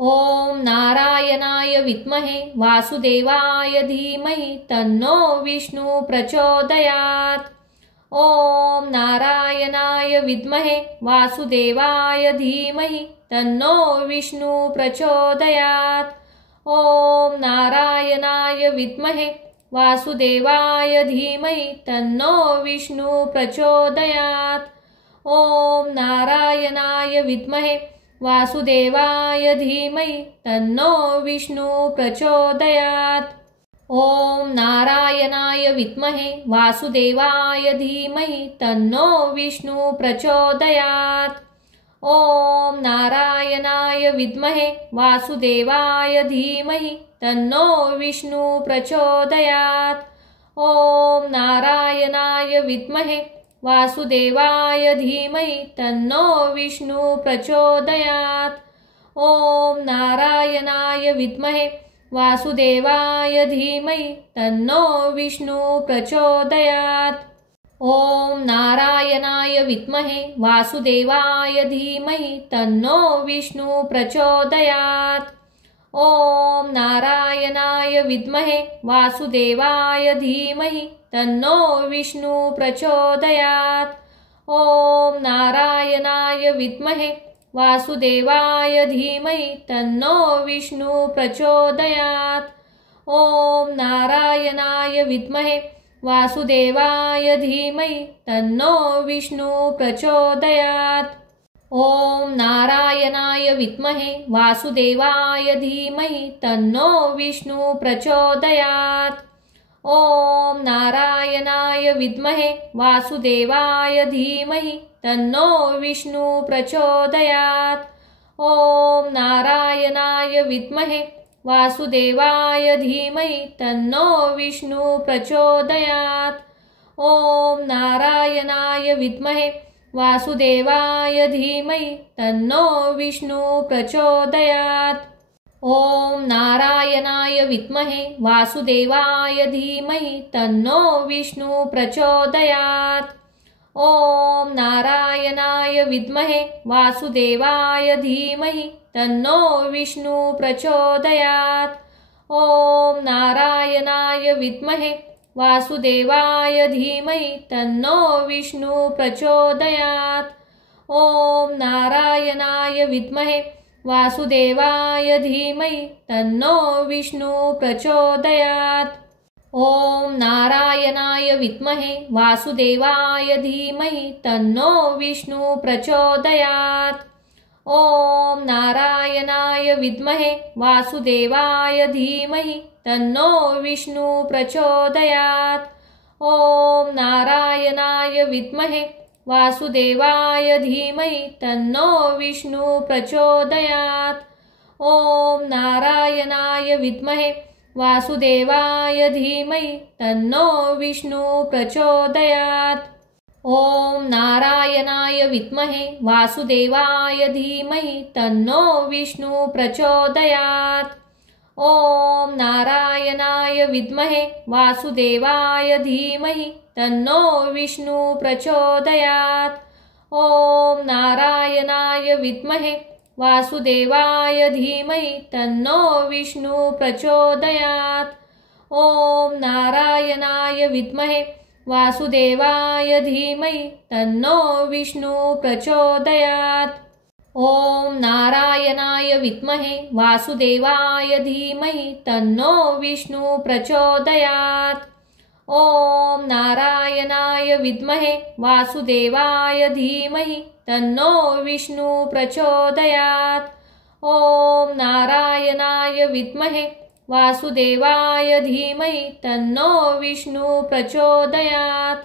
ॐ नारायणाय विद्महे वासुदेवाय धीमहि तन्नो विष्णु प्रचोदयात्। ॐ नारायणाय विद्महे वासुदेवाय धीमहि तन्नो विष्णु प्रचोदयात्। ॐ नारायणाय विद्महे वासुदेवाय धीमहि तन्नो विष्णु प्रचोदयात्। ॐ नारायणाय विद्महे वासुदेवाय धीमहि तन्नो विष्णु प्रचोदयात्। ॐ नारायणाय विद्महे वासुदेवाय धीमहि तन्नो विष्णु प्रचोदयात्। ॐ नारायणाय विद्महे वासुदेवाय धीमहि तन्नो विष्णु प्रचोदयात्। ॐ नारायणाय विद्महे वासुदेवाय धीमहि तन्नो विष्णु प्रचोदयात्। ॐ नारायणाय विद्महे वासुदेवाय धीमहि तन्नो विष्णु प्रचोदयात्। ॐ नारायणाय विद्महे वासुदेवाय धीमहि तन्नो विष्णु प्रचोदयात्। ॐ नारायणाय विद्महे वासुदेवाय धीमहि तन्नो विष्णु प्रचोदयात्। ॐ नारायणाय विद्महे वासुदेवाय धीमहि तन्नो विष्णु प्रचोदयात्। ॐ नारायणाय विद्महे वासुदेवाय धीमहि तन्नो विष्णु प्रचोदयात्। ॐ नारायणाय विद्महे वासुदेवाय धीमहि तन्नो विष्णु प्रचोदयात्। ॐ नारायणाय विद्महे वासुदेवाय धीमहि तन्नो विष्णु प्रचोदयात्। ॐ नारायणाय विद्महे वासुदेवाय धीमहि तन्नो विष्णु प्रचोदयात्। ॐ नारायणाय विद्महे वासुदेवाय धीमहि तन्नो विष्णु प्रचोदयात्। ॐ नारायणाय विद्महे वासुदेवाय धीमहि तन्नो विष्णु प्रचोदयात्। ॐ नारायणाय विद्महे वासुदेवाय धीमहि तन्नो विष्णु प्रचोदयात्। ॐ नारायणाय विद्महे वासुदेवाय धीमहि तन्नो विष्णु प्रचोदयात्। ॐ नारायणाय विद्महे वासुदेवाय धीमहि तन्नो विष्णु प्रचोदयात्। ॐ नारायणाय विद्महे वासुदेवाय धीमहि तन्नो विष्णु प्रचोदयात्। ॐ नारायणाय विद्महे वासुदेवाय धीमहि तन्नो विष्णु प्रचोदयात्। ॐ नारायणाय विद्महे वासुदेवाय धीमहि तन्नो विष्णु प्रचोदयात्। ॐ नारायणाय विद्महे वासुदेवाय धीमहि तन्नो विष्णु प्रचोदयात्। ॐ नारायणाय विद्महे वासुदेवाय धीमहि तन्नो विष्णु प्रचोदयात्। ॐ नारायणाय विद्महे वासुदेवाय धीमहि तन्नो विष्णु प्रचोदयात्। ॐ नारायणाय विद्महे वासुदेवाय धीमहि तन्नो विष्णु प्रचोदयात्। ॐ नारायणाय विद्महे वासुदेवाय धीमहि तन्नो विष्णु प्रचोदयात्। ॐ नारायणाय विद्महे वासुदेवाय धीमहि तन्नो विष्णु प्रचोदयात्। ॐ नारायणाय विद्महे वासुदेवाय धीमहि तन्नो विष्णु प्रचोदयात्। ॐ नारायणाय विद्महे वासुदेवाय धीमहि तन्नो विष्णु प्रचोदयात्।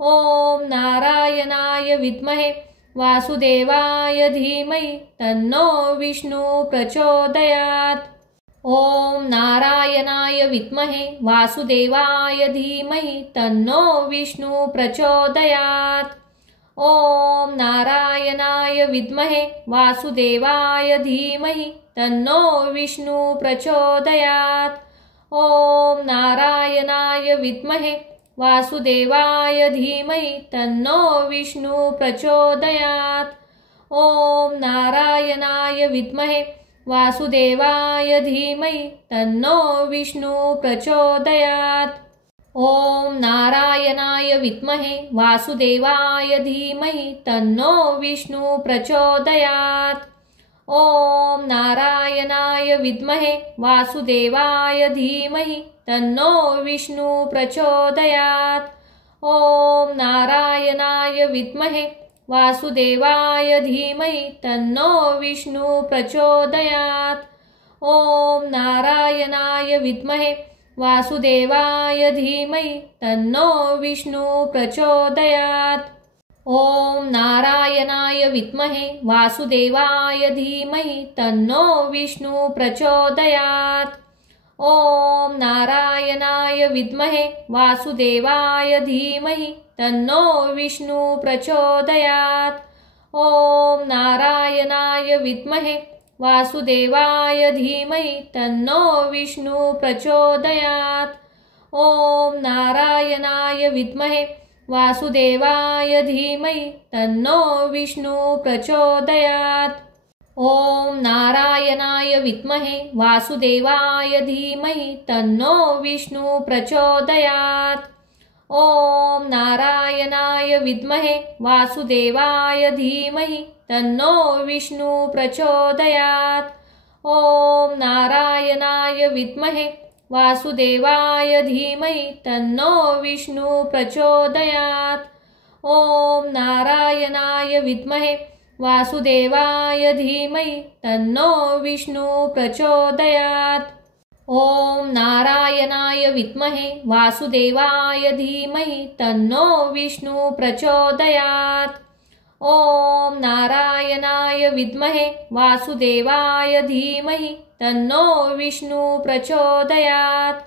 ॐ नारायणाय विद्महे वासुदेवाय धीमहि तन्नो विष्णु प्रचोदयात्। ॐ नारायणाय विद्महे वासुदेवाय धीमहि तन्नो विष्णु प्रचोदयात्। ॐ नारायणाय विद्महे वासुदेवाय धीमहि तन्नो विष्णु प्रचोदयात्। ॐ नारायणाय विद्महे वासुदेवाय धीमहि तन्नो विष्णु प्रचोदयात्। ॐ नारायणाय विद्महे वासुदेवाय धीमहि तन्नो विष्णु प्रचोदयात्। ॐ नारायणाय विद्महे वासुदेवाय धीमहि तन्नो विष्णु प्रचोदयात्। ॐ नारायणाय विद्महे वासुदेवाय धीमहि तन्नो विष्णु प्रचोदयात्। ॐ नारायणाय विद्महे वासुदेवाय धीमहि तन्नो विष्णु प्रचोदयात्। ॐ नारायणाय विद्महे वासुदेवाय धीमहि तन्नो विष्णु प्रचोदयात्। ॐ नारायणाय विद्महे वासुदेवाय धीमहि तन्नो विष्णु प्रचोदयात्। ॐ नारायणाय विद्महे वासुदेवाय धीमहि तन्नो विष्णु प्रचोदयात्। ॐ नारायणाय विद्महे वासुदेवाय धीमहि तन्नो विष्णु प्रचोदयात्। ॐ नारायणाय विद्महे वासुदेवाय धीमहि तन्नो विष्णु प्रचोदयात्। ॐ नारायणाय विद्महे वासुदेवाय धीमहि तन्नो विष्णु प्रचोदयात्। ॐ नारायणाय विद्महे वासुदेवाय धीमहि तन्नो विष्णु प्रचोदयात्। ॐ नारायणाय विद्महे वासुदेवाय धीमहि तन्नो विष्णु प्रचोदयात्। ॐ नारायणाय विद्महे वासुदेवाय धीमहि तन्नो विष्णु प्रचोदयात्। ॐ नारायणाय विद्महे वासुदेवाय धीमहि तन्नो विष्णु प्रचोदयात्। ॐ नारायणाय विद्महे वासुदेवाय धीमहि तन्नो विष्णु प्रचोदयात्।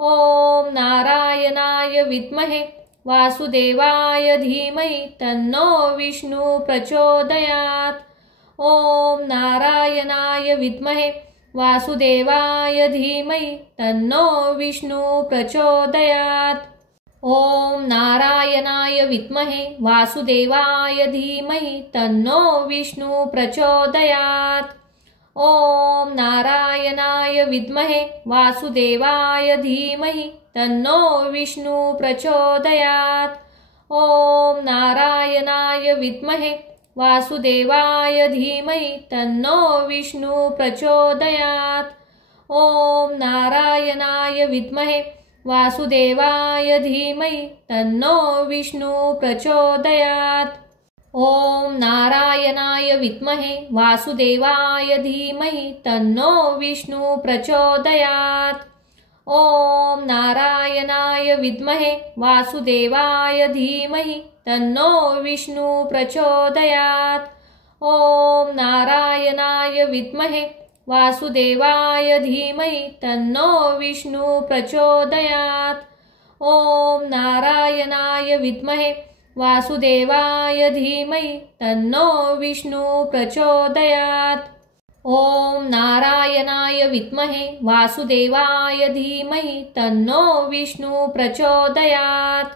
ॐ नारायणाय विद्महे वासुदेवाय धीमहि तन्नो विष्णु प्रचोदयात्। ॐ नारायणाय विद्महे वासुदेवाय धीमहि तन्नो विष्णु प्रचोदयात्। ॐ नारायणाय विद्महे वासुदेवाय धीमहि तन्नो विष्णु प्रचोदयात्। ॐ नारायणाय विद्महे वासुदेवाय धीमहि तन्नो विष्णु प्रचोदयात्। ॐ नारायणाय विद्महे वासुदेवाय धीमहि तन्नो विष्णु प्रचोदयात्। ॐ नारायणाय विद्महे वासुदेवाय धीमहि तन्नो विष्णु प्रचोदयात्। ॐ नारायणाय विद्महे वासुदेवाय धीमहि तन्नो विष्णु प्रचोदयात्। ॐ नारायणाय विद्महे वासुदेवाय धीमहि तन्नो विष्णु प्रचोदयात्। ॐ नारायणाय विद्महे वासुदेवाय धीमहि तन्नो विष्णु प्रचोदयात्। ॐ नारायणाय विद्महे वासुदेवाय धीमहि तन्नो विष्णु प्रचोदयात्। ॐ नारायणाय विद्महे वासुदेवाय धीमहि तन्नो विष्णु प्रचोदयात्।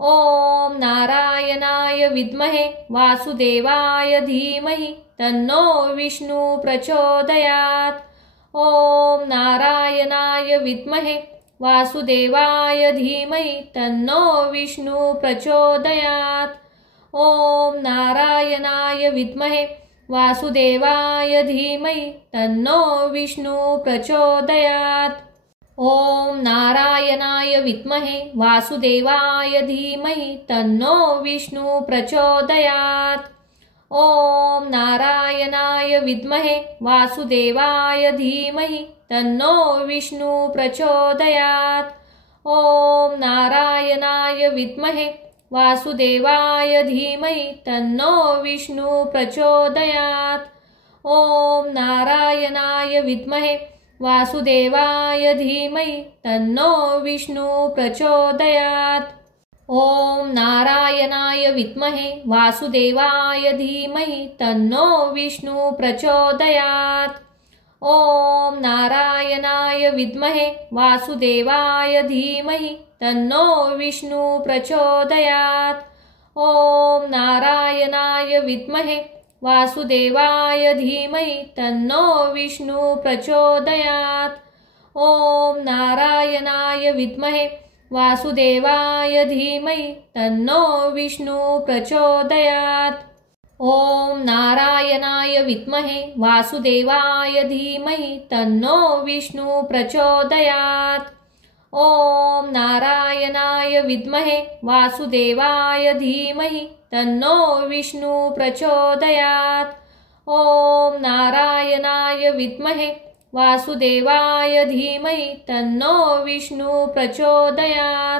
ॐ नारायणाय विद्महे वासुदेवाय धीमहि तन्नो विष्णु प्रचोदयात्। ॐ नारायणाय विद्महे वासुदेवाय धीमहि तन्नो विष्णु प्रचोदयात्। ॐ नारायणाय विद्महे वासुदेवाय धीमहि तन्नो विष्णु प्रचोदयात्। ॐ नारायणाय विद्महे वासुदेवाय धीमहि तन्नो विष्णु प्रचोदयात्। ॐ नारायणाय विद्महे वासुदेवाय धीमहि तन्नो विष्णु प्रचोदयात्। ॐ नारायणाय विद्महे वासुदेवाय धीमहि तन्नो विष्णु प्रचोदयात्। ॐ नारायणाय विद्महे वासुदेवाय धीमहि तन्नो विष्णु प्रचोदयात्। ॐ नारायणाय विद्महे वासुदेवाय धीमहि तन्नो विष्णु प्रचोदयात्। ॐ नारायणाय विद्महे वासुदेवाय धीमहि तन्नो विष्णु प्रचोदयात्। ॐ नारायणाय विद्महे वासुदेवाय धीमहि तन्नो विष्णु प्रचोदयात्। ॐ नारायणाय विद्महे वासुदेवाय धीमहि तन्नो विष्णु प्रचोदयात्। ॐ नारायणाय विद्महे वासुदेवाय धीमहि तन्नो विष्णु प्रचोदयात्। ॐ नारायणाय विद्महे वासुदेवाय धीमहि तन्नो विष्णु प्रचोदयात्। ॐ नारायणाय विद्महे वासुदेवाय धीमहि तन्नो विष्णु प्रचोदयात्।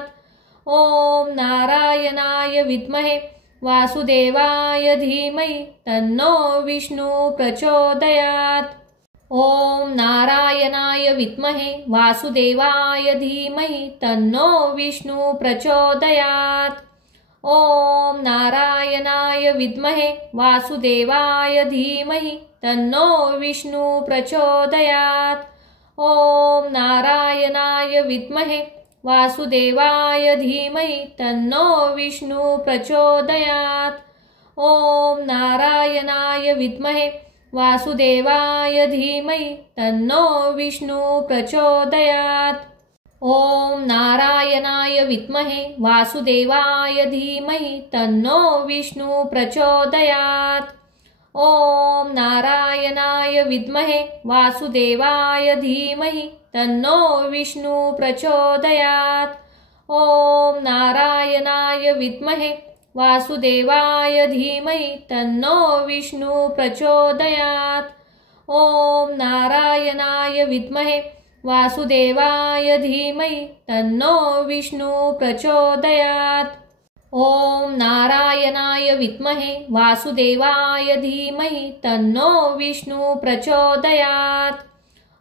ॐ नारायणाय विद्महे वासुदेवाय धीमहि तन्नो विष्णु प्रचोदयात्। ॐ नारायणाय विद्महे वासुदेवाय धीमहि तन्नो विष्णु प्रचोदयात्। ॐ नारायणाय विद्महे वासुदेवाय धीमहि तन्नो विष्णु प्रचोदयात्। ॐ नारायणाय विद्महे वासुदेवाय धीमहि तन्नो विष्णु प्रचोदयात्। ॐ नारायणाय विद्महे वासुदेवाय धीमहि तन्नो विष्णु प्रचोदयात्। ॐ नारायणाय विद्महे वासुदेवाय धीमहि तन्नो विष्णु प्रचोदयात्। ॐ नारायणाय विद्महे वासुदेवाय धीमहि तन्नो विष्णु प्रचोदयात्। ॐ नारायणाय विद्महे वासुदेवाय धीमहि तन्नो विष्णु प्रचोदयात्। ॐ नारायणाय विद्महे वासुदेवाय धीमहि तन्नो विष्णु प्रचोदयात्। ॐ नारायणाय विद्महे वासुदेवाय धीमहि तन्नो विष्णु प्रचोदयात्।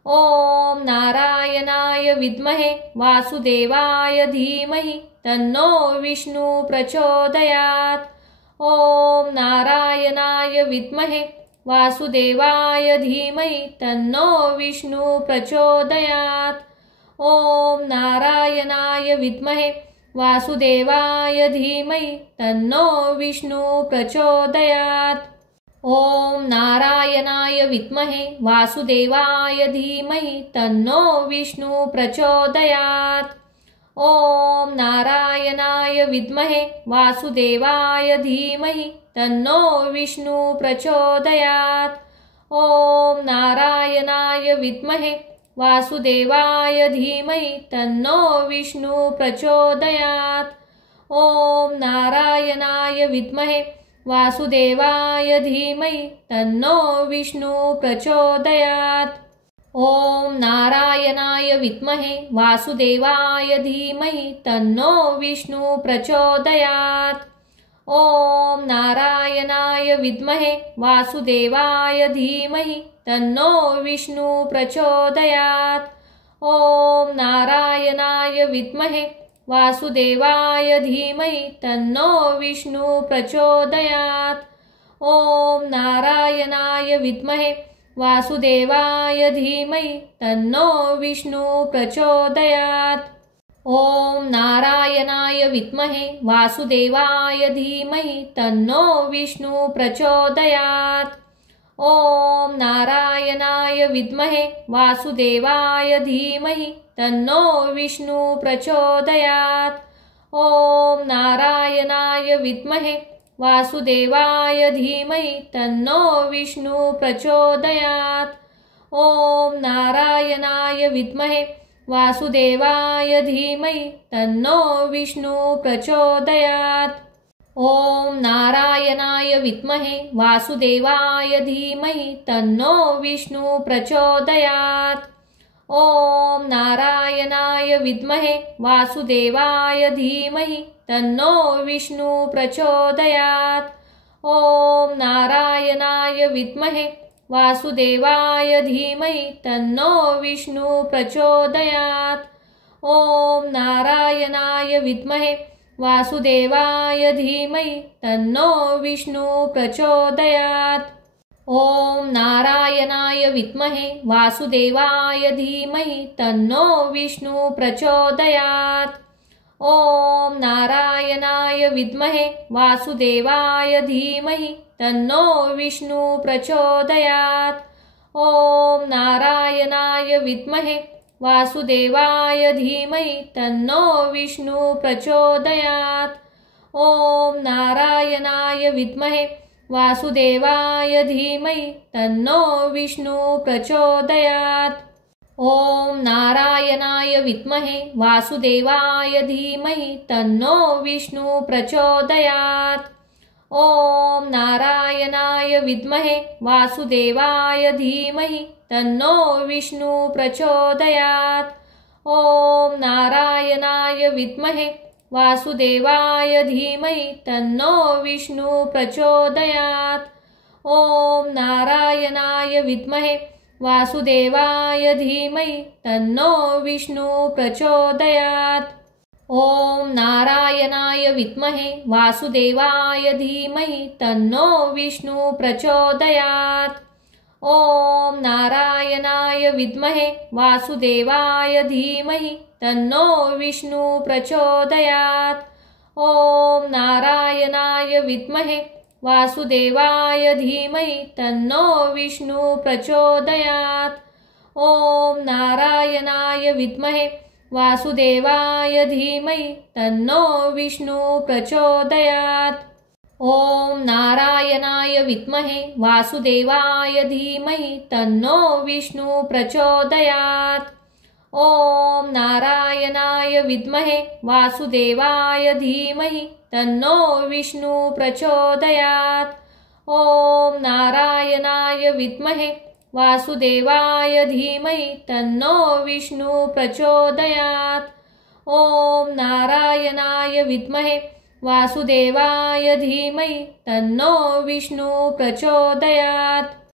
ॐ नारायणाय विद्महे वासुदेवाय धीमहि तन्नो विष्णु प्रचोदयात्। ॐ नारायणाय विद्महे वासुदेवाय धीमहि तन्नो विष्णु प्रचोदयात्। ॐ नारायणाय विद्महे वासुदेवाय धीमहि तन्नो विष्णु प्रचोदयात्। ॐ नारायणाय विद्महे वासुदेवाय धीमहि तन्नो विष्णु प्रचोदयात्। ॐ नारायणाय विद्महे वासुदेवाय धीमहि तन्नो विष्णु प्रचोदयात्। ॐ नारायणाय विद्महे वासुदेवाय धीमहि तन्नो विष्णु प्रचोदयात्। ॐ नारायणाय विद्महे वासुदेवाय धीमहि तन्नो विष्णु प्रचोदयात्। ॐ नारायणाय विद्महे वासुदेवाय धीमहि तन्नो विष्णु प्रचोदयात्। ॐ नारायणाय विद्महे वासुदेवाय धीमहि तन्नो विष्णु प्रचोदयात्। ॐ नारायणाय विद्महे वासुदेवाय धीमहि तन्नो विष्णु प्रचोदयात्। ॐ नारायणाय विद्महे वासुदेवाय धीमहि तन्नो विष्णु प्रचोदयात्। ओम नारायणाय विद्महे वासुदेवाय धीमहि तन्नो विष्णु प्रचोदयात्। ओम नारायणाय विद्महे वासुदेवाय धीमहि तन्नो विष्णु प्रचोदयात्। ओम नारायणाय विद्महे वासुदेवाय धीमहि तन्नो विष्णु प्रचोदयात्। ओम नारायणाय विद्महे वासुदेवाय धीमहि तन्नो विष्णु प्रचोदयात्। ओम नारायणाय विद्महे वासुदेवाय धीमहि तन्नो विष्णु प्रचोदयात्। ओम नारायणाय विद्महे वासुदेवाय धीमहि तन्नो विष्णु प्रचोदयात्। ओम नारायणाय विद्महे वासुदेवाय धीमहि तन्नो विष्णु प्रचोदयात्। ओम नारायणाय विद्महे वासुदेवाय धीमहि तन्नो विष्णु प्रचोदयात्। ओम नारायणाय विद्महे वासुदेवाय धीमहि तन्नो विष्णु प्रचोदयात्। ओम नारायणाय विद्महे वासुदेवाय धीमहि तन्नो विष्णु प्रचोदयात्। ओम नारायणाय विद्महे वासुदेवाय धीमहि तन्नो विष्णु प्रचोदयात्। ओम नारायणाय विद्महे वासुदेवाय धीमहि तन्नो विष्णु प्रचोदयात्। ओम नारायणाय विद्महे वासुदेवाय धीमहि तन्नो विष्णु प्रचोदयात्। ओम नारायणाय विद्महे वासुदेवाय धीमहि तन्नो विष्णु प्रचोदयात्। ओम नारायणाय विद्महे वासुदेवाय धीमहि तन्नो विष्णु प्रचोदयात्। ओम नारायणाय विद्महे वासुदेवाय धीमहि तन्नो विष्णु प्रचोदयात्। ओम नारायणाय विद्महे वासुदेवाय धीमहि तन्नो विष्णु प्रचोदयात्। ओम नारायणाय विद्महे वासुदेवाय धीमहि तन्नो विष्णु प्रचोदयात्। ओम नारायणाय विद्महे वासुदेवाय धीमहि तन्नो विष्णु प्रचोदयात्। ओम नारायणाय विद्महे वासुदेवाय धीमहि तन्नो विष्णु प्रचोदयात्। ओम नारायणाय विद्महे वासुदेवाय धीमहि तन्नो विष्णु प्रचोदयात्। ओम नारायणाय विद्महे वासुदेवाय धीमहि तन्नो विष्णु प्रचोदयात्। ओम नारायणाय विद्महे वासुदेवाय धीमहि तन्नो विष्णु प्रचोदयात्। ओम नारायणाय विद्महे वासुदेवाय धीमहि तन्नो विष्णु प्रचोदयात्।